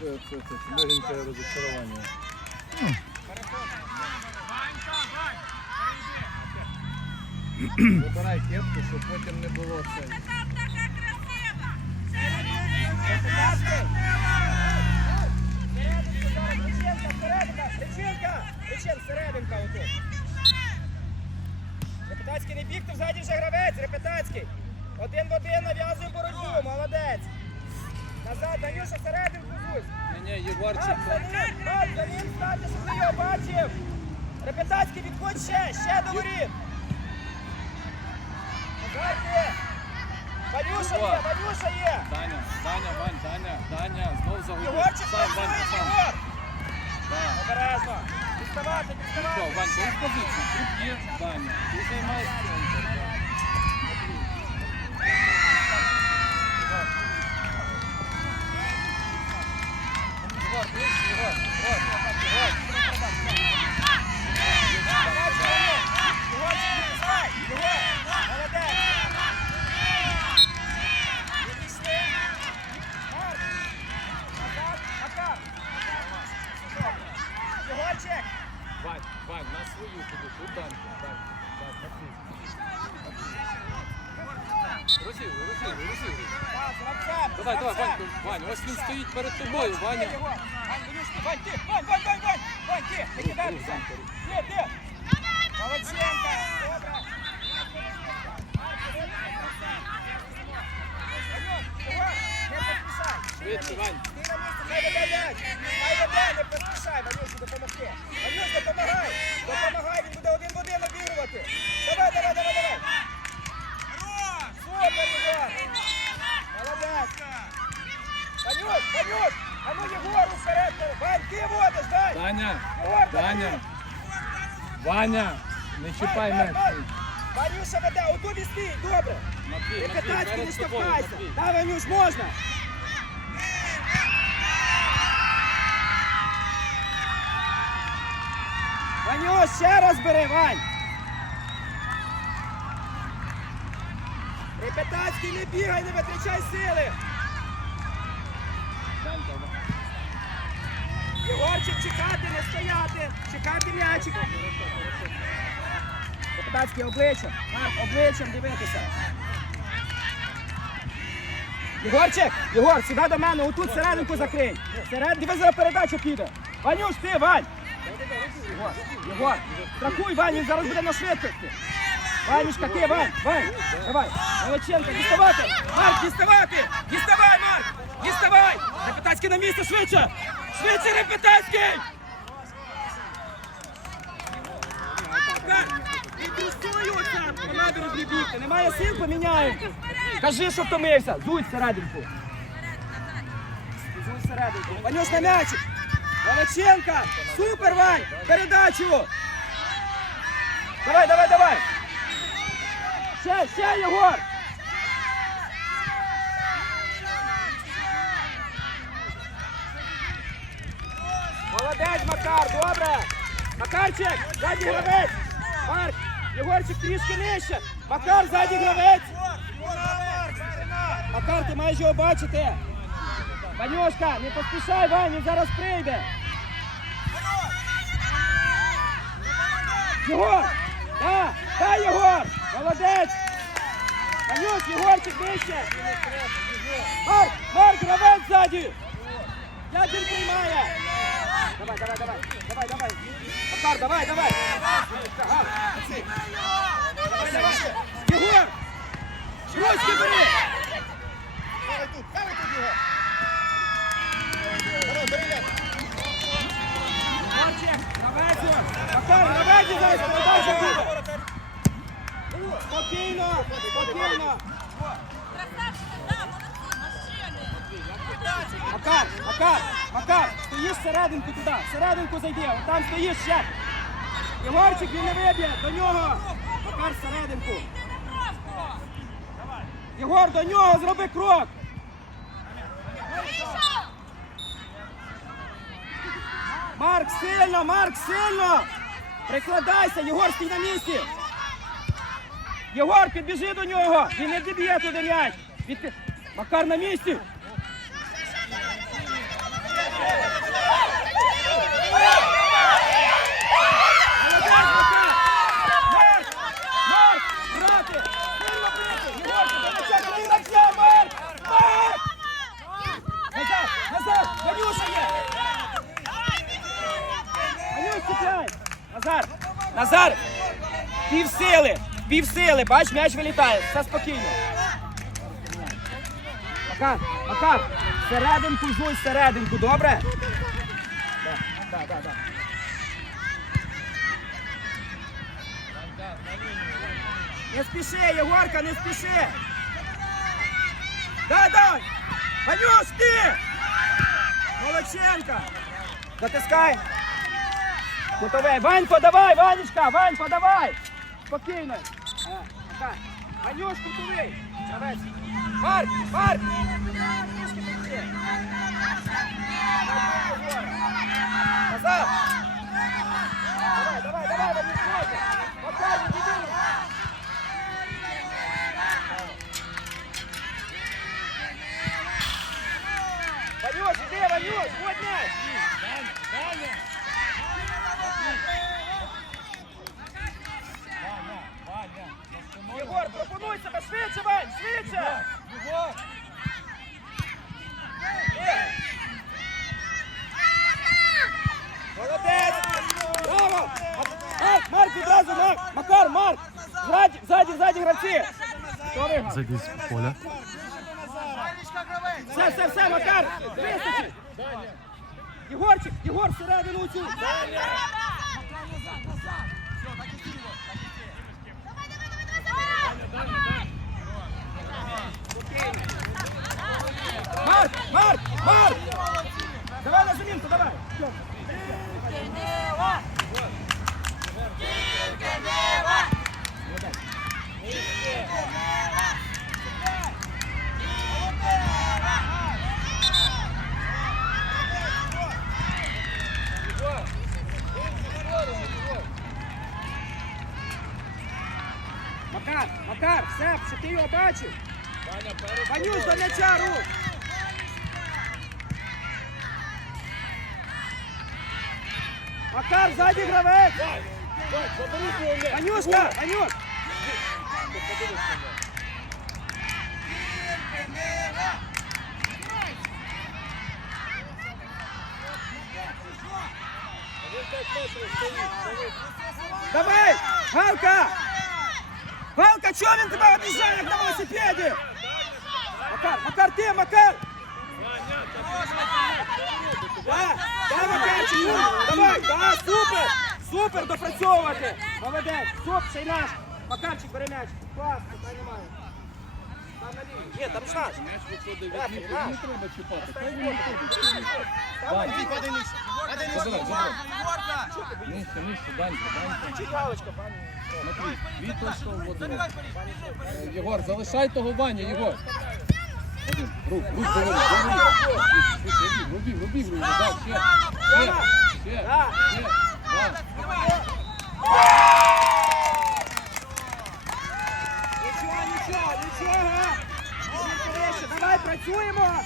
це, це, це легеньке розочарування. Вибирай кепку, щоб потім не було це. Серединка отут. Репетацький не біг, то ззаді вже гравець, репетацький. Один в один нав'язує боротьбу, молодець. Назад, Данюша, серединку зусь. Ні, ні, Єгорчик, Марк, за ним, Марк, за ним стати, щоб ти його бачив. Репетацький, відходь ще, ще до воріт. Назад є. Ванюша є, Ванюша є. Даня, Даня, Вань, Даня, Даня, знов загубив. Єгорчик, Сам, працює, Вань, сам. Єгор. Да. Обережно. Діставати, Все, діставати. Вань, бери позицію. Тут є Даня. Ти займаєш центр. да. Єгор, ближче, Єгор. Єгор, Єгор. Єгорчик, відпускай. Єгор, молодець. Відійшли. Марк. Назад, Макар. Єгорчик. Вань, Вань, на свою туди, тут Данька. Дань, Дань, Матвій. Розігруй, розігруй, розігруй. Так, гравцем, Давай, давай, гравцем. Вань, Вань, ось він стоїть перед тобою, Ваня. Єгор. Вань, Ванюшки, Вань, ти, Вань, Вань, Вань, Вань, Вань, ти, не Рух, кидай. рух, Данька, рух. Ти, ти. Молодченко, добре. Ванюш, Єгор, не поспішай. Швидше, Вань. Ти на місці, хай веде м'яч. Хай веде, не поспішай, Ванюшу, допомогти. Ванюш, допомагай. Допомагай, він буде один в один обігрувати. Давай, давай, давай, давай. Супер, Єгор. Молодець. Ванюш, Ванюш, а ну Єгору вперед. Вань, ти водиш, дай. Даня, Єгор, Даня. Ваня, не чіпай м'яч. Ванюша веде, отут і стій, добре. Матвій, Репетацький не перед тобою, штовхайся. Матвій. Ванюш, можна. Ванюш, ще раз бери, Вань. Репетацький, не бігай, не витрачай сили. Єгорчик, чекати, не стояти. Чекати м'ячик. Репетацький обличчям. Марк, обличчям дивитися. Єгорчик, Єгор, сюди до мене, отут серединку закрий. Серед, диви, зараз передача піде. Ванюш, ти, Вань. Єгор, страхуй, Вань, зараз буде на швидкості. Ванюшка, ти, Вань, Вань, давай. Молодченко, діставати. Марк, діставати. Діставай, Марк, діставай. Репетацький на місце, швидше. Швидше, Репетацький. Немає сил, поміняємо. Кажи, що втомився. Зуй серединку. Зуй серединку. Ванюш на м'ячик. Волоченко. Супер, Вань. Передачу. Давай, давай, давай. Ще, ще, Єгор. Молодець, Макар, добре. Макарчик, задній гравець. Марк, Єгорчик трішки нижче. Макар, задній гравець. Макар, ти маєш його бачити. Ванюшка, не поспішай, Вань, він зараз прийде. Єгор! Да, да, Єгор! Молодець! Ванюш, Єгорчик, нижче! Марк, Марк, гравець ззаді! Ядер приймає! Давай, давай, давай, давай, давай! Давай, давай! Ага. Давай, давай! Єгор! Ручки бери! Давай тут, давай тут його. Давай, бери м'яч. Марчик, гравець! його. Макар, гравець зараз передача буде! Спокійно, спокійно! Стоїш серединку туди, серединку зайди, там стоїш ще. Єгорчик, він не виб'є, до нього. Макар, серединку. Єгор, до нього зроби крок. Марк, сильно, Марк, сильно. Прикладайся, Єгор, стій на місці. Єгор, підбіжи до нього. Він не діб'є туди м'яч. Від... Макар на місці. Півсили, півсили, бач, м'яч вилітає, все спокійно. Макар, Макар, серединку жуй, серединку, добре? Так, так, так. Не спіши, Єгорка, не спіши. Дай, дай! Ванюш, ти! Молодченка! Затискай! Готовий. Ванько, давай, Ванечка, Вань, подавай! Спокійно. Е, крутовий. Марк, Марк! Трішки підійди. Назад! Давай, давай, давай, Ванюш, можна. Макар, відійди. Ванюш, іди, Ванюш, вот м'яч! Ваня! Ваня! Ваня! За спиною. Єгор, пропонуй себе, швидше, Вань, швидше! Єгор! Є. Молодець! Браво! Марк, Марк, відразу, Марк! Макар, Марк! Ззаді, ззаді, ззаді гравці! Хто виграв? Зайди з поля. Все, все, все, Макар! Вистачить! Єгорчик, Єгор, всередину цю! Макар, все, що ти його бачив? Ванюш, до м'яча, рух! Макар, ззаді гравець! Ванюшка, Ванюш! Подивись на нього. А він п'ять метрів стоїть, стоїть. Давай! Галка! Чого він тебе обіжає, як на велосипеді? Макар, Макар, ти, Макар! Да, да, Макарчик, давай, да, супер! Супер, допрацьовувати! Молодець, стоп, ще наш! Макарчик, бери м'яч. Класно, питань немає. Там на лінії. Ні, там ж наш. М'яч виходить від них, не треба чіпати. Хай він виходить. Забирай, забирай. Нижче, нижче, Данька, Данька. Чуть галочка, пані. Матвій, відпочив воду. Єгор, залишай того Ваню, Єгор. Один, рух, рух, говори, говори. Рубів, рубів, рубів, рубів, так, ще. Ще, ще. Да. Нічого! Давай працюємо!